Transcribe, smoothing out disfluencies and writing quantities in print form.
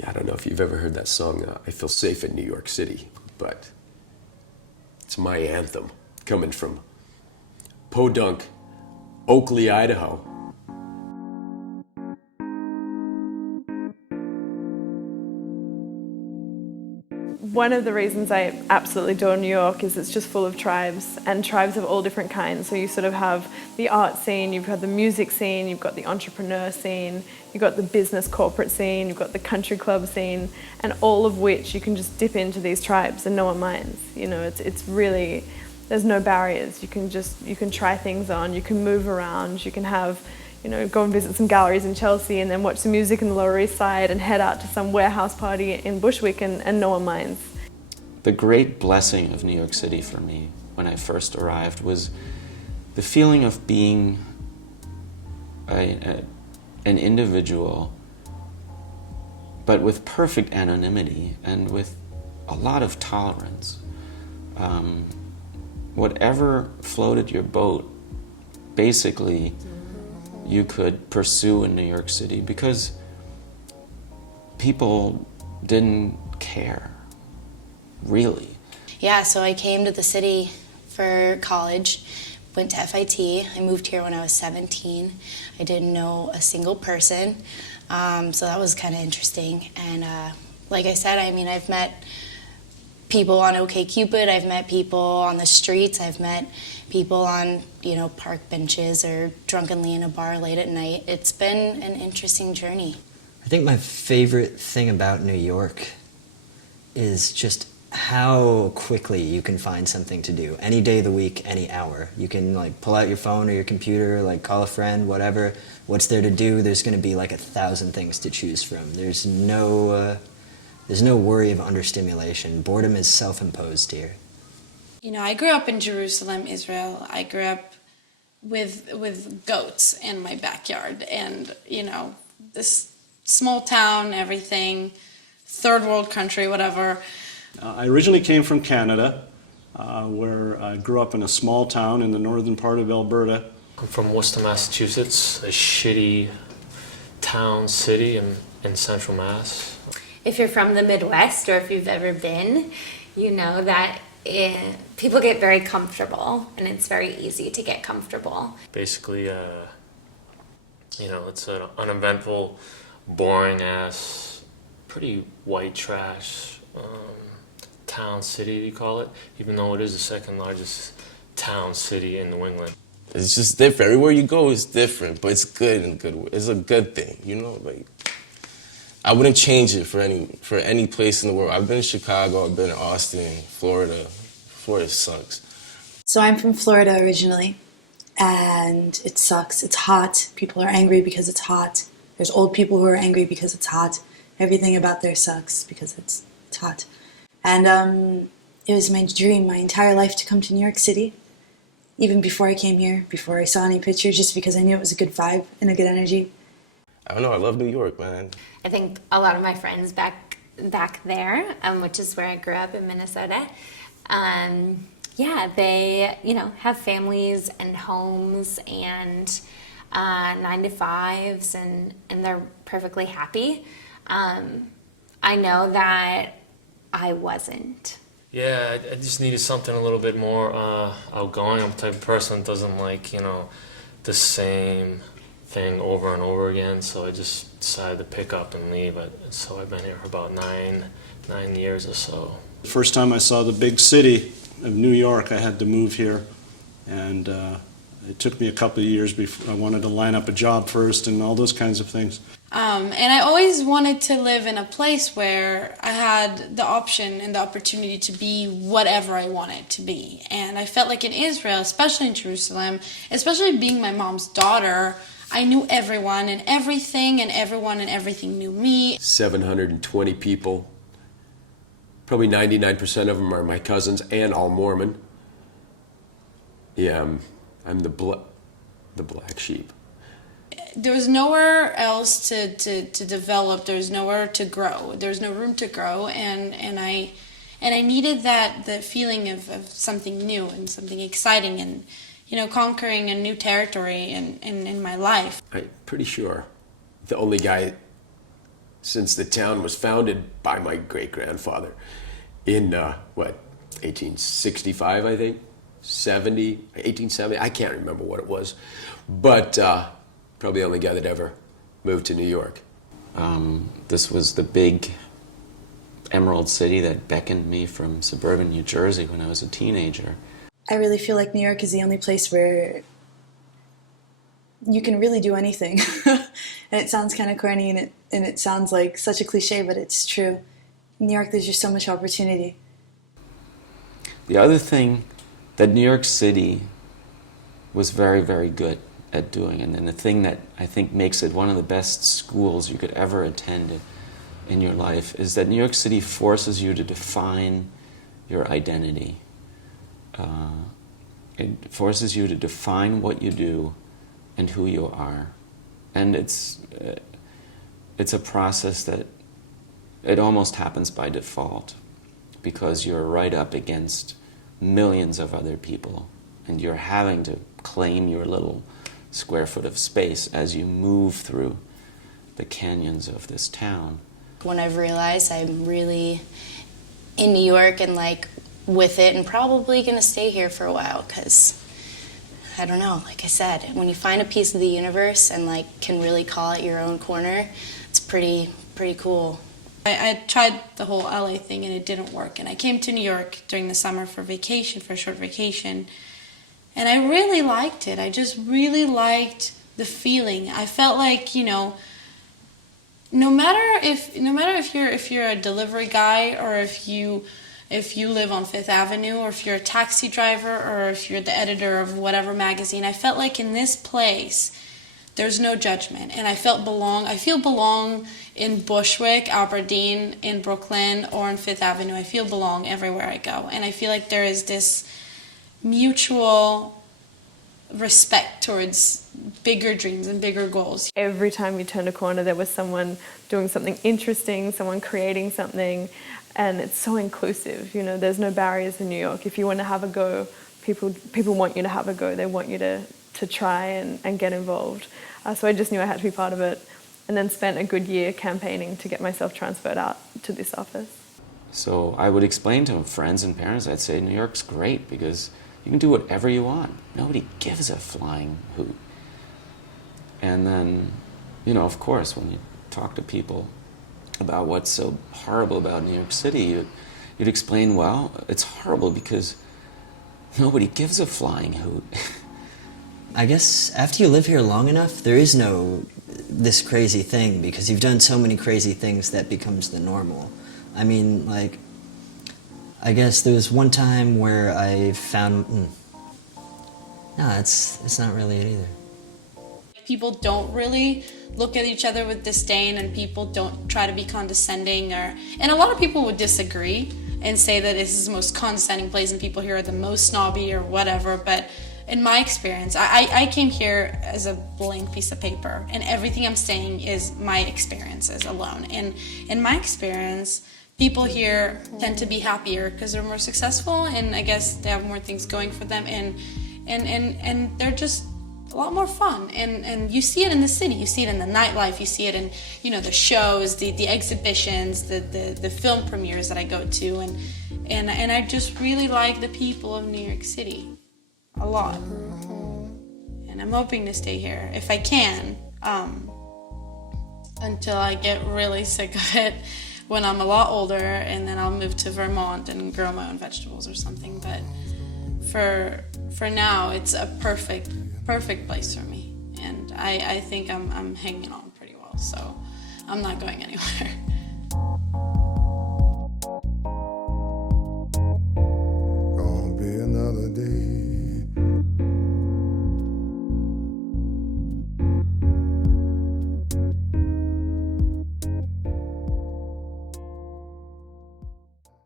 Yeah, I don't know if you've ever heard that song, I Feel Safe in New York City, but it's my anthem, coming from Podunk, Oakley, Idaho. One of the reasons I absolutely adore New York is it's just full of tribes, and tribes of all different kinds. So you sort of have the art scene, you've got the music scene, you've got the entrepreneur scene, you've got the business corporate scene, you've got the country club scene, and all of which you can just dip into these tribes and no one minds. You know, it's really, there's no barriers. You can try things on, you can move around, you can have, you know, go and visit some galleries in Chelsea and then watch some music in the Lower East Side and head out to some warehouse party in Bushwick and no one minds. The great blessing of New York City for me when I first arrived was the feeling of being an individual, but with perfect anonymity and with a lot of tolerance. Whatever floated your boat, basically, you could pursue in New York City because people didn't care, really. Yeah, so I came to the city for college, went to FIT. I moved here when I was 17. I didn't know a single person, so that was kind of interesting. And like I said, I mean, I've met people on OkCupid, I've met people on the streets, I've met people on, you know, park benches or drunkenly in a bar late at night. It's been an interesting journey. I think my favorite thing about New York is just how quickly you can find something to do. Any day of the week, any hour. You can like pull out your phone or your computer, like call a friend, whatever. What's there to do? There's going to be like 1,000 things to choose from. There's no worry of understimulation. Boredom is self-imposed here. You know, I grew up in Jerusalem, Israel. I grew up with goats in my backyard, and you know, this small town, everything, third world country, whatever. I originally came from Canada, where I grew up in a small town in the northern part of Alberta. I'm from Worcester, Massachusetts, a shitty town, city in central Mass. If you're from the Midwest or if you've ever been, you know that people get very comfortable, and it's very easy to get comfortable. Basically, you know, it's an uneventful, boring-ass, pretty white trash town, city, you call it, even though it is the second largest town, city in New England. It's just different. Everywhere you go is different, but it's good in a good way. It's a good thing, you know? Like, I wouldn't change it for any place in the world. I've been in Chicago, I've been in Austin, Florida. Florida sucks. So I'm from Florida originally, and it sucks. It's hot. People are angry because it's hot. There's old people who are angry because it's hot. Everything about there sucks because it's hot. And it was my dream my entire life to come to New York City, even before I came here, before I saw any pictures, just because I knew it was a good vibe and a good energy. I don't know, I love New York, man. I think a lot of my friends back there, which is where I grew up in Minnesota, yeah, they, you know, have families and homes and 9-to-5s, and they're perfectly happy. I know that I wasn't. Yeah, I just needed something a little bit more outgoing. I'm the type of person that doesn't like, you know, the same thing over and over again, so I just decided to pick up and leave. So I've been here for about nine years or so. The first time I saw the big city of New York, I had to move here, and it took me a couple of years before I wanted to line up a job first and all those kinds of things. And I always wanted to live in a place where I had the option and the opportunity to be whatever I wanted to be. And I felt like in Israel, especially in Jerusalem, especially being my mom's daughter, I knew everyone and everything, and everyone and everything knew me. 720 people. Probably 99% of them are my cousins and all Mormon. Yeah, I'm the black sheep. There was nowhere else to develop. There was nowhere to grow. There was no room to grow, and I needed the feeling of something new and something exciting, and you know, conquering a new territory in my life. I'm pretty sure the only guy since the town was founded by my great-grandfather in, 1865, I think? 1870, I can't remember what it was. But probably the only guy that ever moved to New York. This was the big emerald city that beckoned me from suburban New Jersey when I was a teenager. I really feel like New York is the only place where you can really do anything. And it sounds kind of corny, and it sounds like such a cliche, but it's true. In New York, there's just so much opportunity. The other thing that New York City was very, very good at doing, and then the thing that I think makes it one of the best schools you could ever attend in your life, is that New York City forces you to define your identity. It forces you to define what you do and who you are. And it's a process that it almost happens by default, because you're right up against millions of other people, and you're having to claim your little square foot of space as you move through the canyons of this town. When I've realized I'm really in New York and like with it, and probably gonna stay here for a while, because I don't know, like I said, when you find a piece of the universe and like can really call it your own corner, it's pretty cool. I tried the whole LA thing and it didn't work, and I came to New York during the summer for vacation, for a short vacation, and I really liked it. I just really liked the feeling. I felt like, you know, no matter if you're a delivery guy, or if you live on Fifth Avenue, or if you're a taxi driver, or if you're the editor of whatever magazine, I felt like in this place there's no judgment, and I feel belong in Bushwick, Aberdeen, in Brooklyn, or on Fifth Avenue. I feel belong everywhere I go, and I feel like there is this mutual respect towards bigger dreams and bigger goals. Every time you turned a corner, there was someone doing something interesting, someone creating something, and it's so inclusive. You know, there's no barriers in New York. If you want to have a go, people want you to have a go. They want you to try and get involved. So I just knew I had to be part of it, and then spent a good year campaigning to get myself transferred out to this office. So I would explain to friends and parents, I'd say New York's great because you can do whatever you want. Nobody gives a flying hoot. And then, you know, of course, when you talk to people about what's so horrible about New York City, you'd explain, well, it's horrible because nobody gives a flying hoot. I guess after you live here long enough, there is no this crazy thing, because you've done so many crazy things that becomes the normal. I mean, like, I guess there was one time where I found, no, it's not really it either. People don't really look at each other with disdain, and people don't try to be condescending, and a lot of people would disagree and say that this is the most condescending place and people here are the most snobby or whatever, but in my experience, I came here as a blank piece of paper, and everything I'm saying is my experiences alone. And in my experience, people here tend to be happier because they're more successful, and I guess they have more things going for them, and they're just a lot more fun. And you see it in the city, you see it in the nightlife, you see it in, you know, the shows, the exhibitions, the film premieres that I go to, and I just really like the people of New York City a lot. And I'm hoping to stay here if I can, until I get really sick of it when I'm a lot older, and then I'll move to Vermont and grow my own vegetables or something. But for now, it's a perfect place for me, and I think I'm hanging on pretty well, so I'm not going anywhere.